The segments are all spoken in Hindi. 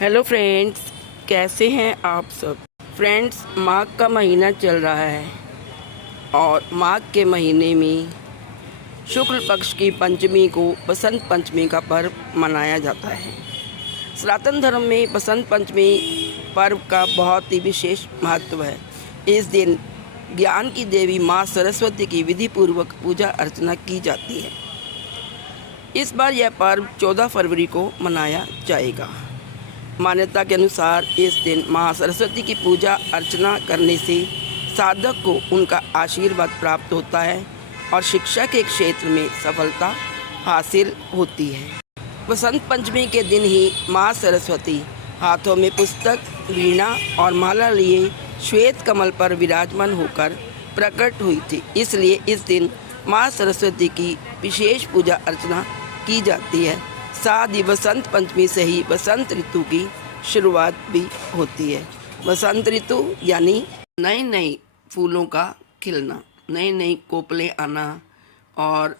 हेलो फ्रेंड्स, कैसे हैं आप सब। फ्रेंड्स, माघ का महीना चल रहा है और माघ के महीने में शुक्ल पक्ष की पंचमी को बसंत पंचमी का पर्व मनाया जाता है। सनातन धर्म में बसंत पंचमी पर्व का बहुत ही विशेष महत्व है। इस दिन ज्ञान की देवी माँ सरस्वती की विधि पूर्वक पूजा अर्चना की जाती है। इस बार यह पर्व 14 फरवरी को मनाया जाएगा। मान्यता के अनुसार इस दिन माँ सरस्वती की पूजा अर्चना करने से साधक को उनका आशीर्वाद प्राप्त होता है और शिक्षा के क्षेत्र में सफलता हासिल होती है। बसंत पंचमी के दिन ही माँ सरस्वती हाथों में पुस्तक, वीणा और माला लिए श्वेत कमल पर विराजमान होकर प्रकट हुई थी। इसलिए इस दिन माँ सरस्वती की विशेष पूजा अर्चना की जाती है। साथ ही बसंत पंचमी से ही बसंत ऋतु की शुरुआत भी होती है। बसंत ऋतु यानी नए नए फूलों का खिलना, नए नए कोपले आना और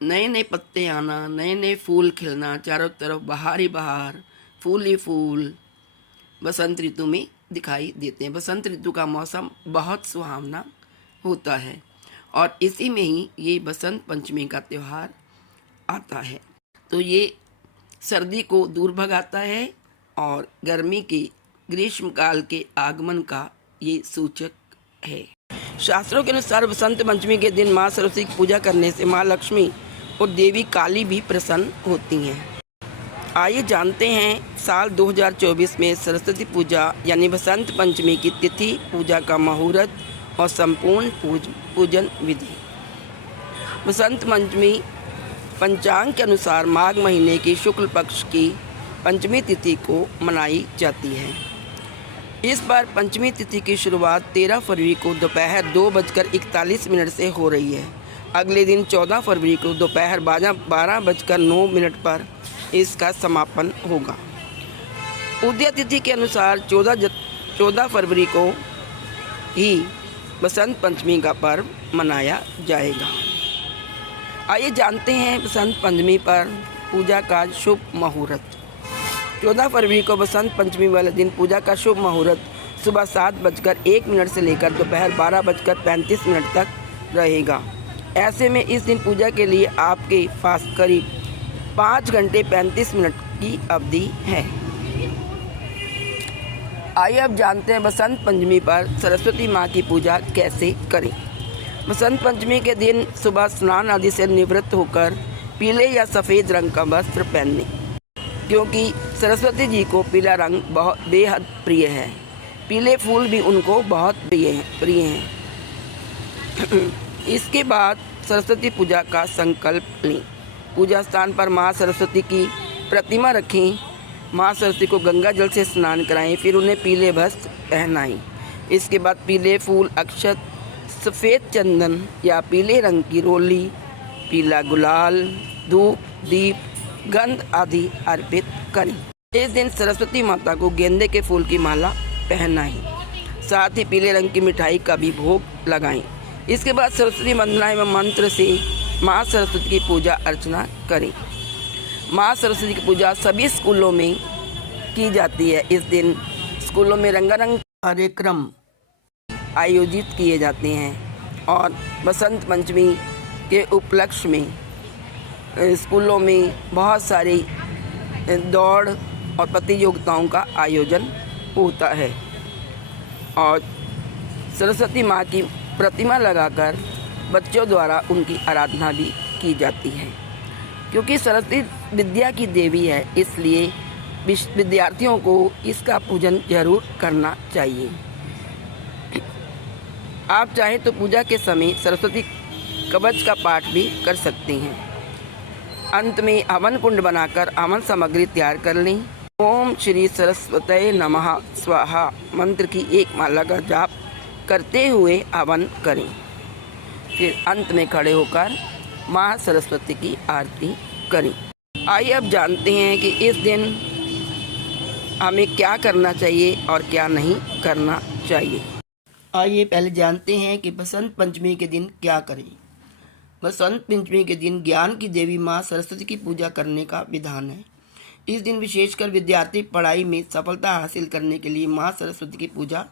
नए नए पत्ते आना, नए नए फूल खिलना, चारों तरफ बहार ही बहार, फूल ही फूल बसंत ऋतु में दिखाई देते हैं। बसंत ऋतु का मौसम बहुत सुहावना होता है और इसी में ही ये बसंत पंचमी का त्यौहार आता है। तो ये सर्दी को दूर भगाता है और गर्मी के ग्रीष्म काल के आगमन का ये सूचक है। शास्त्रों के अनुसार बसंत पंचमी के दिन माँ सरस्वती की पूजा करने से माँ लक्ष्मी और देवी काली भी प्रसन्न होती हैं। आइए जानते हैं साल 2024 में सरस्वती पूजा यानी बसंत पंचमी की तिथि, पूजा का मुहूर्त और संपूर्ण पूजन विधि। बसंत पंचमी पंचांग के अनुसार माघ महीने की शुक्ल पक्ष की पंचमी तिथि को मनाई जाती है। इस बार पंचमी तिथि की शुरुआत 13 फरवरी को दोपहर 2:41 से हो रही है। अगले दिन 14 फरवरी को दोपहर 12:09 पर इसका समापन होगा। उदय तिथि के अनुसार 14 फरवरी को ही बसंत पंचमी का पर्व मनाया जाएगा। आइए जानते हैं बसंत पंचमी पर पूजा का शुभ मुहूर्त। 14 फरवरी को बसंत पंचमी वाले दिन पूजा का शुभ मुहूर्त सुबह 7:01 से लेकर दोपहर 12:35 तक रहेगा। ऐसे में इस दिन पूजा के लिए आपके पास करीब 5 घंटे 35 मिनट की अवधि है। आइए अब जानते हैं बसंत पंचमी पर सरस्वती माँ की पूजा कैसे करें। बसंत पंचमी के दिन सुबह स्नान आदि से निवृत्त होकर पीले या सफ़ेद रंग का वस्त्र पहने, क्योंकि सरस्वती जी को पीला रंग बहुत बेहद प्रिय है। पीले फूल भी उनको बहुत प्रिय हैं। इसके बाद सरस्वती पूजा का संकल्प लें। पूजा स्थान पर माँ सरस्वती की प्रतिमा रखें। माँ सरस्वती को गंगा जल से स्नान कराएं, फिर उन्हें पीले वस्त्र पहनाएं। इसके बाद पीले फूल, अक्षत, सफ़ेद चंदन या पीले रंग की रोली, पीला गुलाल, धूप, दीप, गंध आदि अर्पित करें। इस दिन सरस्वती माता को गेंदे के फूल की माला पहनाएं। साथ ही पीले रंग की मिठाई का भी भोग लगाएं। इसके बाद सरस्वती वंदना एवं मंत्र से माँ सरस्वती की पूजा अर्चना करें। माँ सरस्वती की पूजा सभी स्कूलों में की जाती है। इस दिन स्कूलों में रंगारंग कार्यक्रम आयोजित किए जाते हैं और बसंत पंचमी के उपलक्ष्य में स्कूलों में बहुत सारी दौड़ और प्रतियोगिताओं का आयोजन होता है और सरस्वती माँ की प्रतिमा लगाकर बच्चों द्वारा उनकी आराधना भी की जाती है। क्योंकि सरस्वती विद्या की देवी है, इसलिए विद्यार्थियों को इसका पूजन जरूर करना चाहिए। आप चाहें तो पूजा के समय सरस्वती कवच का पाठ भी कर सकते हैं। अंत में हवन कुंड बनाकर हवन सामग्री तैयार कर लें। ओम श्री सरस्वती नमः स्वाहा मंत्र की एक माला का जाप करते हुए हवन करें। फिर अंत में खड़े होकर माँ सरस्वती की आरती करें। आइए अब जानते हैं कि इस दिन हमें क्या करना चाहिए और क्या नहीं करना चाहिए। आइए पहले जानते हैं कि बसंत पंचमी के दिन क्या करें। बसंत पंचमी के दिन ज्ञान की देवी माँ सरस्वती की पूजा करने का विधान है। इस दिन विशेषकर विद्यार्थी पढ़ाई में सफलता हासिल करने के लिए माँ सरस्वती की पूजा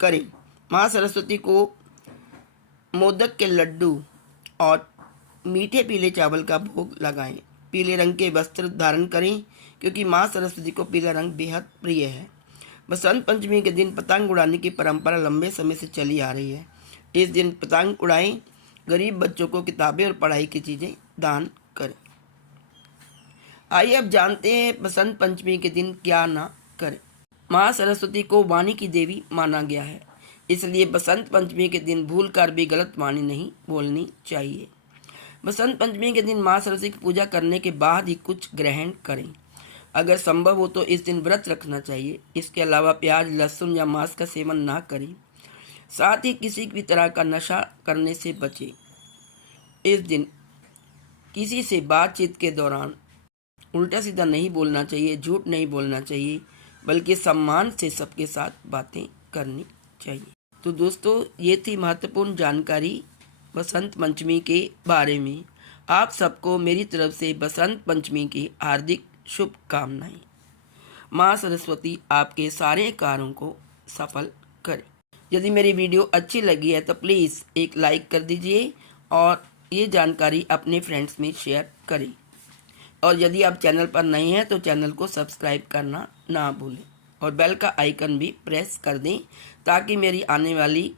करें। माँ सरस्वती को मोदक के लड्डू और मीठे पीले चावल का भोग लगाएं। पीले रंग के वस्त्र धारण करें क्योंकि माँ सरस्वती को पीला रंग बेहद प्रिय है। बसंत पंचमी के दिन पतंग उड़ाने की परंपरा लंबे समय से चली आ रही है। इस दिन पतंग उड़ाएं, गरीब बच्चों को किताबें और पढ़ाई की चीज़ें दान करें। आइए अब जानते हैं बसंत पंचमी के दिन क्या ना करें। माँ सरस्वती को वाणी की देवी माना गया है, इसलिए बसंत पंचमी के दिन भूलकर भी गलत वाणी नहीं बोलनी चाहिए। बसंत पंचमी के दिन माँ सरस्वती की पूजा करने के बाद ही कुछ ग्रहण करें। अगर संभव हो तो इस दिन व्रत रखना चाहिए। इसके अलावा प्याज, लहसुन या मांस का सेवन ना करें। साथ ही किसी भी तरह का नशा करने से बचें। इस दिन किसी से बातचीत के दौरान उल्टा सीधा नहीं बोलना चाहिए, झूठ नहीं बोलना चाहिए, बल्कि सम्मान से सबके साथ बातें करनी चाहिए। तो दोस्तों, ये थी महत्वपूर्ण जानकारी बसंत पंचमी के बारे में। आप सबको मेरी तरफ से बसंत पंचमी की हार्दिक शुभकामनाएं। माँ सरस्वती आपके सारे कार्यों को सफल करे। यदि मेरी वीडियो अच्छी लगी है तो प्लीज़ एक लाइक कर दीजिए और ये जानकारी अपने फ्रेंड्स में शेयर करें। और यदि आप चैनल पर नए हैं तो चैनल को सब्सक्राइब करना ना भूलें और बेल का आइकन भी प्रेस कर दें ताकि मेरी आने वाली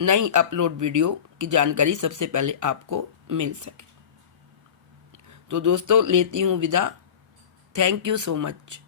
नई अपलोड वीडियो की जानकारी सबसे पहले आपको मिल सके। तो दोस्तों, लेती हूँ विदा। Thank you so much.